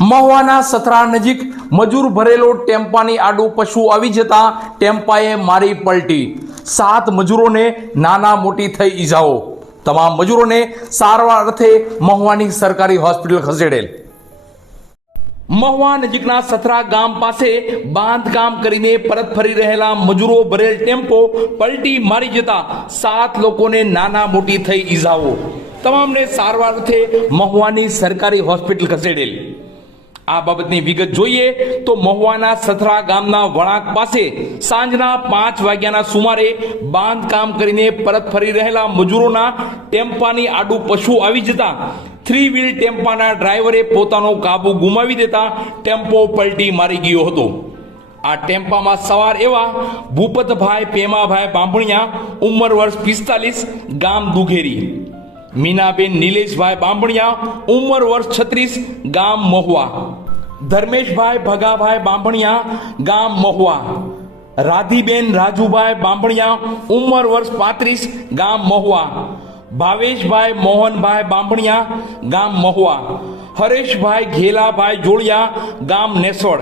મહુવાના સતરા નજીક મજૂર ભરેલો ટેમ્પાની આડું પશુ આવી જતા ટેમ્પાએ મારી પલટી. સાત મજૂરોને નાના મોટી થઈ ઈજાઓ. તમામ મજૂરોને સારવાર અર્થે મહુવાની સરકારી હોસ્પિટલ ખસેડેલ. મહુવા નજીકના સથરા ગામ પાસે બાંધકામ કરીને પરત ફરી રહેલા મજૂરો ભરેલ ટેમ્પો પલટી મારી જતા સાત લોકોને નાના મોટી થઈ ઈજાઓ. તમામને સારવાર અર્થે મહુવાની સરકારી હોસ્પિટલ ખસેડેલ. આ બાબતની વિગત જોઈએ તો મહુવાના સથરા ગામના વળાંક પાસે સાંજના પાંચ વાગ્યાના સુમારે બાંધકામ કરીને પરત ફરી રહેલા મજૂરોના ટેમ્પાની આડું પશુ આવી જતા થ્રી વ્હીલ ટેમ્પાના ડ્રાઈવરે પોતાનો કાબુ ગુમાવી દેતા ટેમ્પો પલટી મારી ગયો હતો. આ ટેમ્પામાં સવાર એવા ભૂપતભાઈ પેમાભાઈ બાંભણિયા, ઉંમર વર્ષ પિસ્તાલીસ, ગામ દુઘેરી. મીનાબેન નિલેશભાઈ બાંભણિયા, ઉંમર વર્ષ છત્રીસ, ગામ મહુવા. ધર્મેશભાઈ ભગાભાઈ બાંભણિયા, ગામ મહુવા. રાધીબેન રાજુભાઈ બાંભણિયા, ઉંમર વર્ષ પાંત્રીસ, ગામ મહુવા. ભાવેશભાઈ મોહનભાઈ બાંભણિયા, ગામ મહુવા. હરેશભાઈ ઘેલાભાઈ જોડિયા ગામ નેસોડ.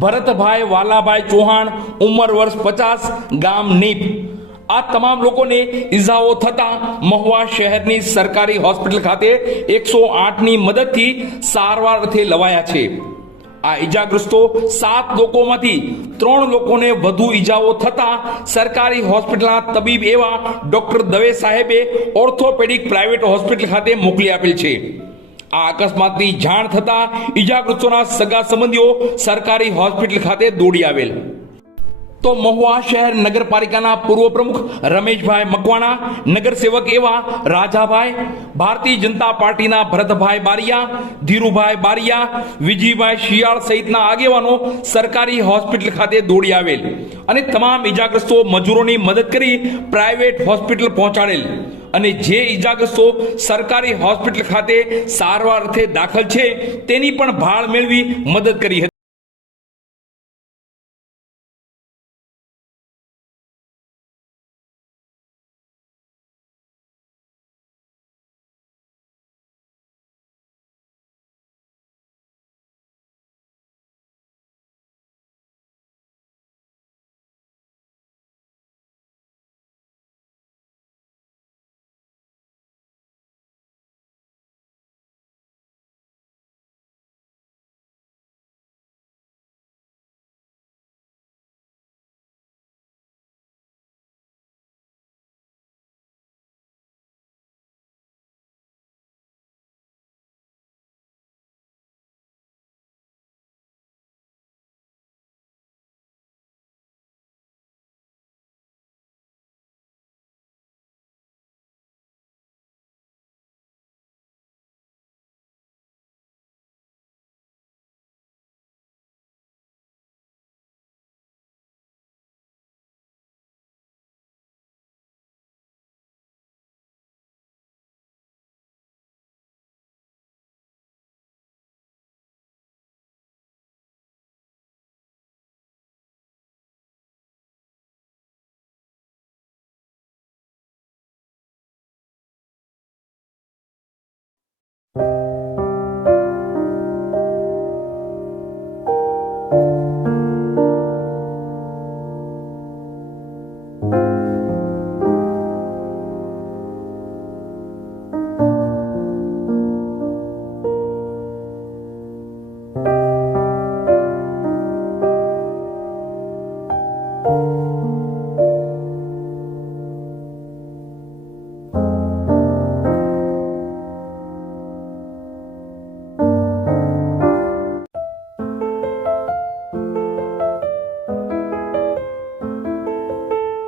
ભરતભાઈ વાલાભાઈ ચૌહાણ, ઉંમર વર્ષ પચાસ, ગામ નીપ. આ તમામ લોકોને ઈજાઓ થતા મહુવા શહેરની સરકારી હોસ્પિટલ ખાતે એકસો આઠની મદદથી સારવાર અર્થે લવાયા છે. આ ઈજાગ્રસ્તો સાત લોકોમાંથી ત્રણ લોકોને વધુ ઈજાઓ થતા સરકારી હોસ્પિટલના તબીબ એવા ડોક્ટર દવે સાહેબે ઓર્થોપેડિક પ્રાઇવેટ હોસ્પિટલ ખાતે મોકલી આપેલ છે. આ અકસ્માતની જાણ થતા ઈજાગ્રસ્તોના સગા સંબંધીઓ સરકારી હોસ્પિટલ ખાતે દોડી આવેલ. તો મહુવા શહેર નગરપાલિકાના પૂર્વ પ્રમુખ રમેશભાઈ મકવાણા, નગરસેવક એવા રાજાભાઈ, ભારતીય જનતા પાર્ટીના ભરતભાઈ બારિયા, ધીરુભાઈ બારિયા, વિજયભાઈ શિયાળ સહિતના આગેવાનો સરકારી હોસ્પિટલ ખાતે દોડી આવેલ અને તમામ ઈજાગ્રસ્તો મજૂરોની મદદ કરી પ્રાઇવેટ હોસ્પિટલ પહોંચાડેલ. અને જે ઈજાગ્રસ્તો સરકારી હોસ્પિટલ ખાતે સારવાર અર્થે દાખલ છે તેની પણ ભાળ મેળવી મદદ કરી હતી.